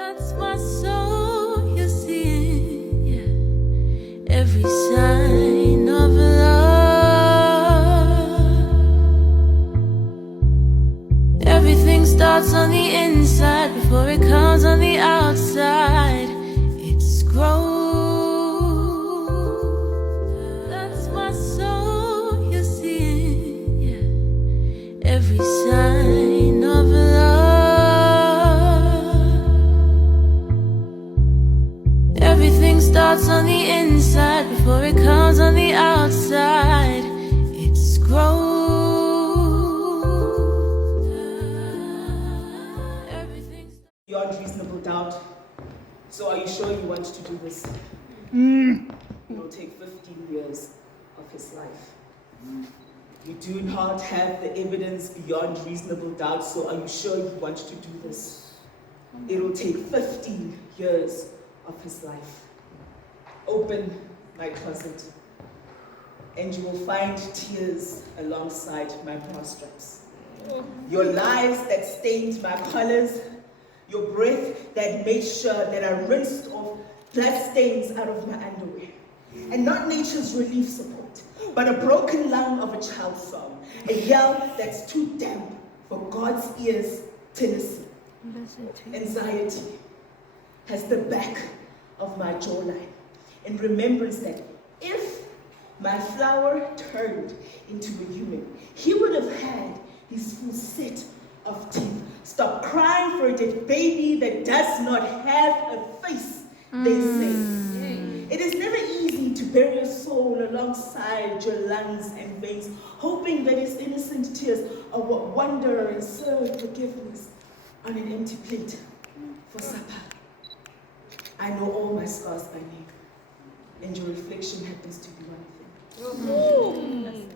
That's my soul you're seeing, yeah. Every sign of love. Everything starts on the inside before it comes on the outside. It's growth. That's my soul you're seeing, yeah. Every sign of love. Everything starts on the inside before it comes on the outside. It's growth. Beyond reasonable doubt. So are you sure you want to do this? It will take 15 years of his life. You do not have the evidence beyond reasonable doubt, so are you sure you want to do this? It will take 15 years of his life. Open my closet, and you will find tears alongside my bra straps. Your lies that stained my collars, your breath that made sure that I rinsed off blood stains out of my underwear. And not nature's relief support, but a broken lung of a child's song, a yell that's too damp for God's ears to listen. Anxiety has the back of my jawline, in remembrance that if my flower turned into a human, he would have had his full set of teeth. Stop crying for a dead baby that does not have a face, they say. It is never easy to bury a soul alongside your lungs and veins, hoping that its innocent tears are what wonder and serve forgiveness on an empty plate for supper. I know all my scars by name, and your reflection happens to be one of them.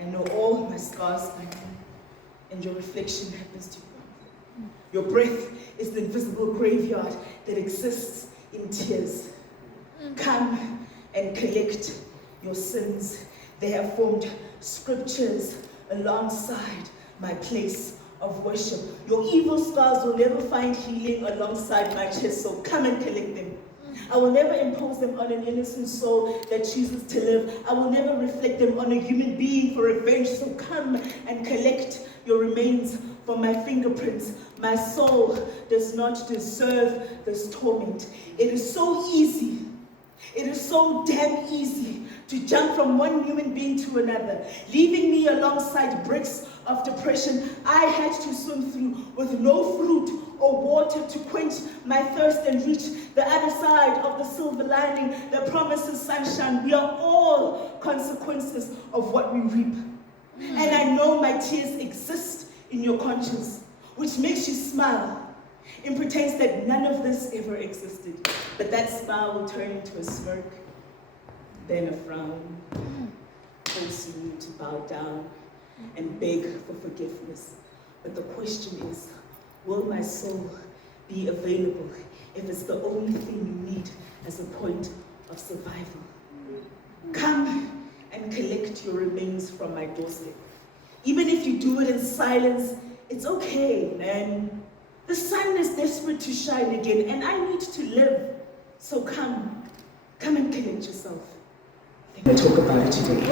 I know all my scars by name, and your reflection happens to be one of them. Your breath is the invisible graveyard that exists in tears. Come and collect your sins. They have formed scriptures alongside my place of worship. Your evil scars will never find healing alongside my chest, so come and collect them. I will never impose them on an innocent soul that chooses to live. I will never reflect them on a human being for revenge, so come and collect your remains from my fingerprints. My soul does not deserve this torment. It is so easy. It is so damn easy to jump from one human being to another, leaving me alongside bricks of depression I had to swim through with no fruit or water to quench my thirst and reach the other side of the silver lining that promises sunshine. We are all consequences of what we reap. And I know my tears exist in your conscience, which makes you smile in pretense that none of this ever existed. But that smile will turn into a smirk, then a frown, forcing you to bow down and beg for forgiveness. But the question is, will my soul be available if it's the only thing you need as a point of survival? Come and collect your remains from my doorstep. Even if you do it in silence, it's okay, man. The sun is desperate to shine again, and I need to live. So come and collect yourself. I think we'll talk about it today.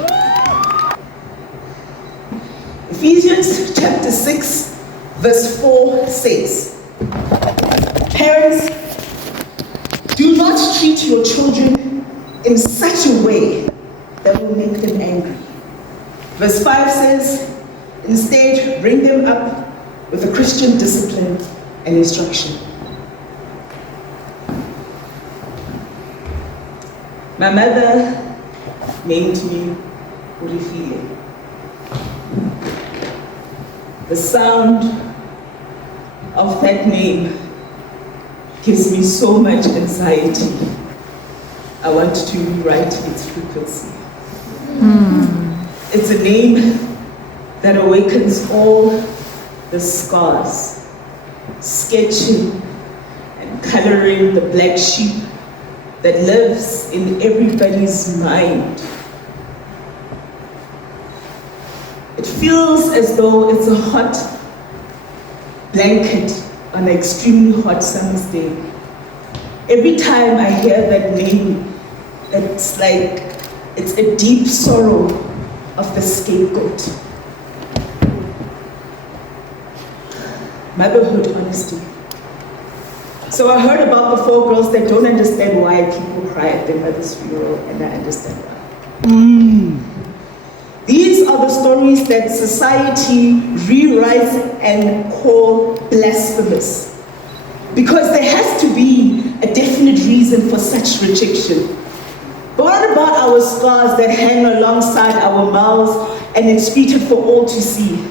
Ephesians chapter 6, verse 4 says, parents, do not treat your children in such a way that will make them angry. Verse 5 says, instead, bring them up with a Christian discipline and instruction. My mother named me Urifile. The sound of that name gives me so much anxiety. I want to rewrite its frequency. It's a name that awakens all the scars, sketching and coloring the black sheep that lives in everybody's mind. It feels as though it's a hot blanket on an extremely hot summer's day. Every time I hear that name, it's like it's a deep sorrow of the scapegoat. Motherhood, honesty. So I heard about the 4 girls that don't understand why people cry at their mother's funeral, and I understand why. These are the stories that society rewrites and call blasphemous. Because there has to be a definite reason for such rejection. But what about our scars that hang alongside our mouths and excreted for all to see?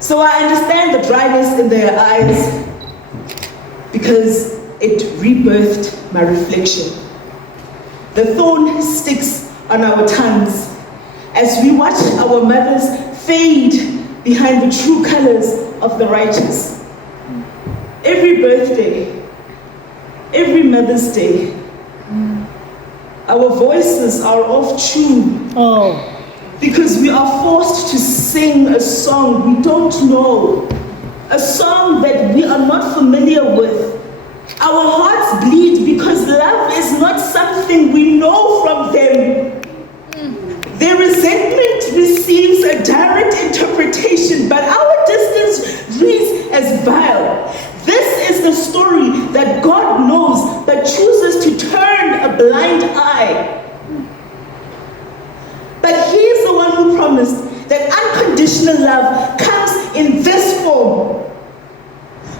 So I understand the dryness in their eyes because it rebirthed my reflection. The thorn sticks on our tongues as we watch our mothers fade behind the true colors of the righteous. Every birthday, every Mother's Day, our voices are off tune because we are forced to sing a song we don't know, a song that we are not familiar with. Our hearts bleed because love is not something we know from them. Their resentment receives a direct interpretation, but our distance reads as vile. This is the story that God knows, but chooses to turn a blind eye. But He is the one who promised that unconditional love comes in this form.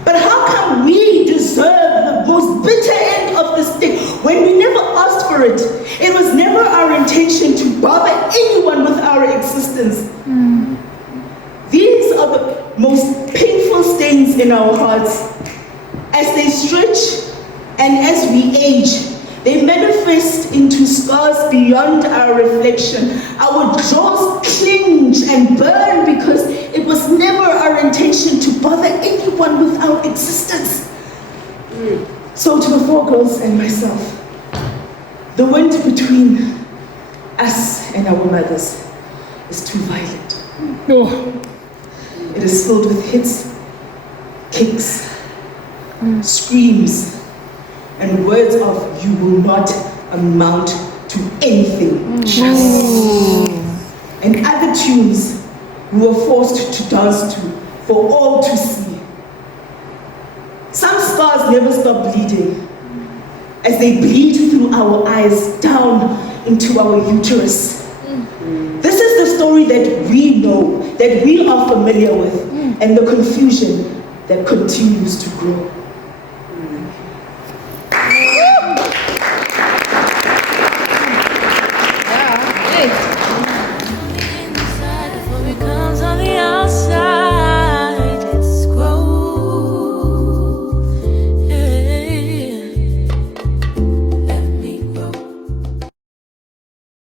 But how come we deserve the most bitter end of the stick when we never asked for it? It was never our intention to bother anyone with our existence. These are the most painful stains in our hearts. As they stretch and as we age, they manifest into scars beyond our reflection. Our jaws clinch and burn because it was never our intention to bother anyone with our existence. So to the 4 girls and myself, the wind between us and our mothers is too violent. It is filled with hits, kicks, screams, and words of "you will not amount to anything." And other tunes we were forced to dance to for all to see. Some scars never stop bleeding as they bleed through our eyes down into our uterus. This is the story that we know, that we are familiar with, and the confusion that continues to grow.